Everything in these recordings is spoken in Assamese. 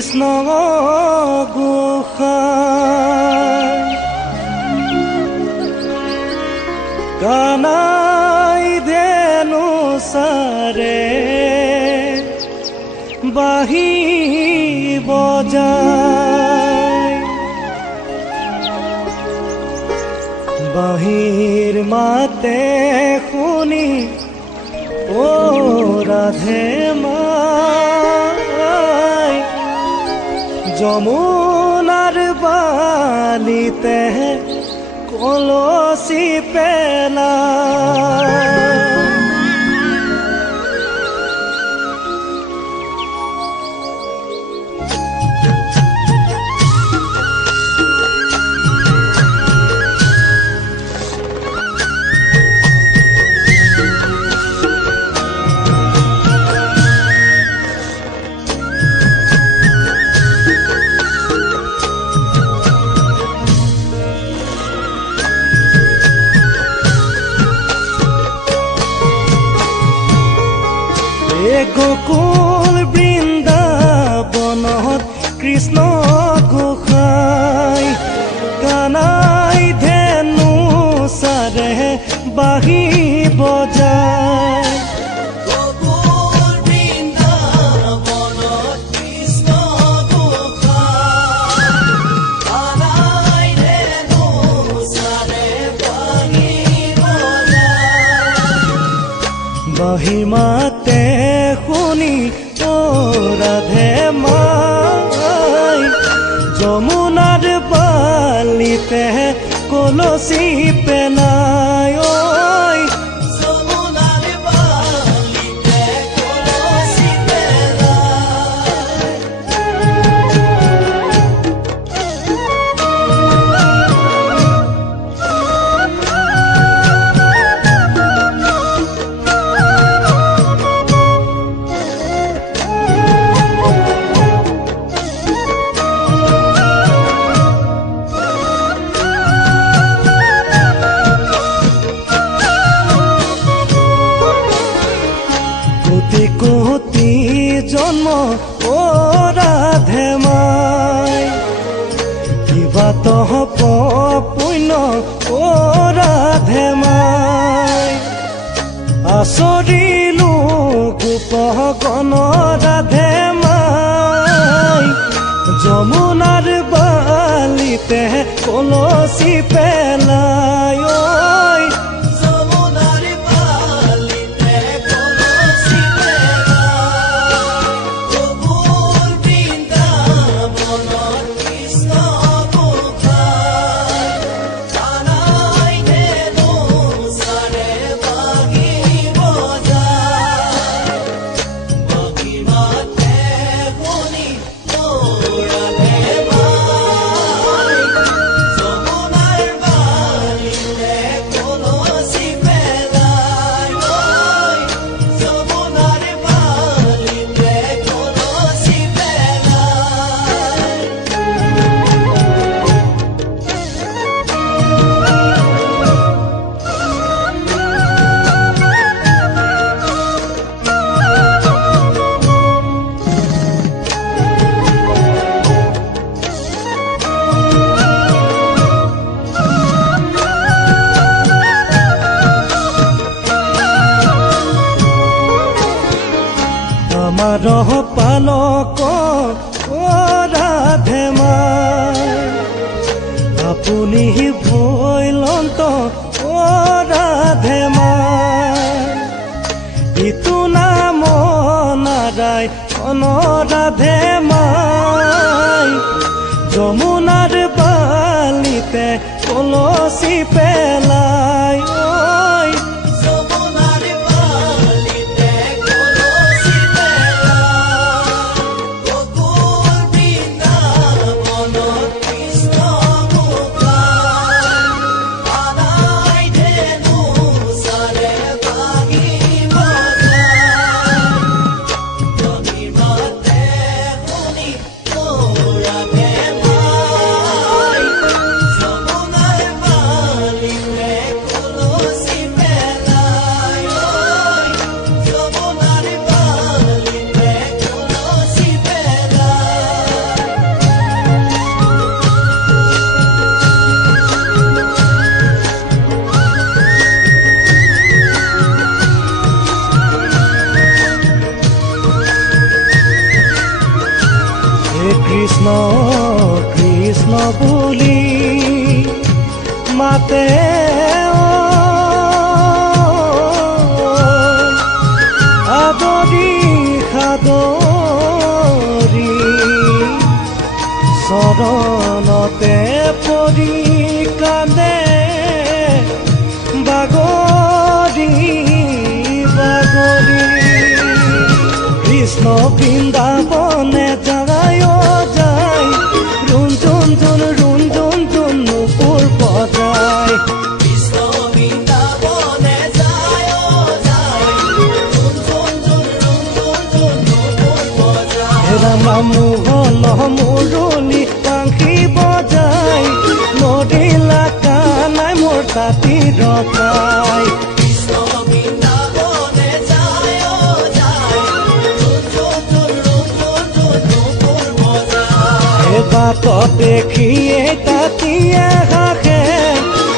কৃষ্ণ গোসাঁই কানাই ধেনু সাৰে বাঁহী বজায় বাঁহীৰ মাতে শুনি ও ৰাধে মাই যমুনাৰ বালিতে কলসি পেলায় গোকুল বৃন্দাবনত কৃষ্ণ গোসাঁই কানাই ধেনু সাৰে বাঁহী বজায় গোকুল বৃন্দাবনত কৃষ্ণ গোসাঁই কানাই ধেনু সাৰে বাঁহী বজায় বাঁহী মাতে শুনি ও রাধে মাই যমুনার বালিতে কলসি পেনায় যমুনার বালিতে কলসি পেলায় কোটি কোটি জন্ম ও রাধে মাই কিবা তহ পুণ্য ও রাধে মাই আচৰিলো গোপগণ ৰাধে মাই যমুনাৰ বালিতে কলসি পেলায় যমুনাৰ বালিতে কলসি পেলায় গোকুল বৃন্দাবনত কৃষ্ণ গোসাঁই কানাই ধেনু সাৰে বাঁহী বজায় বাঁহী মাতে শুনি ও ৰাধে মাই যমুনাৰ বালিতে কলসি পেলায় যমুনাৰ বালিতে কলসি পেলায় আমাৰ পালক ও ৰাধে মাই আপুনি ভৈলন্ত ও ৰাধে মাই ইটো নাম নাৰায়ণ ৰাধে মাই যমুনাৰ বালিতে কলসি পেলায় যমুনাৰ বালিতে কলসি পেলায় গোকুল বৃন্দাবনত কৃষ্ণ গোসাঁই কানাই ধেনু সাৰে বাঁহী বজায় বাঁহী মাতে শুনি ও ৰাধে মাই যমুনাৰ বালিতে কলসি পেলায় কৃষ্ণ কৃষ্ণ বুলি মাতে আদৰি সাদৰি চৰণতে পৰি কান্দে বাগৰি বাগৰি কৃষ্ণ বৃন্দাবনে যায় যায় ৰুঞ্জুন জুন নুপুৰ বজায় কৃষ্ণ বৃন্দাবনে যায় যায় নুপুৰ বজায় ৰামা মোহন মুৰলী বাংশী বজাই নদীলা কানাই মোৰ তাঁতি ৰখাই কৃষ্ণ বৃন্দাবনে যায় যায় নুপুৰ বজায় বাটত দেখিয়ে তাঁতিয়ে হাসে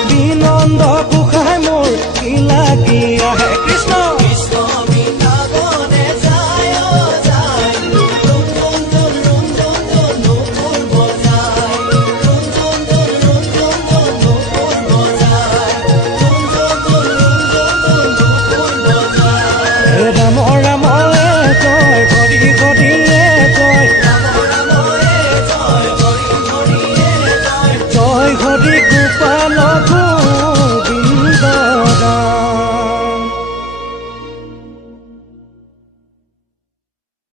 বিনন্দ গোসাঁই মোৰ কি লাগি আহে কৃষ্ণ কৃষ্ণ বৃন্দাবনে যায় যায় নুপুৰ বজায় নুপুৰ বজায় নুপুৰ বজায় ৰাম ৰাম জয় হৰি হৰিয়ে জয় ৰাম জয় হৰি হৰিয়ে জয় জয় হৰি গোপাল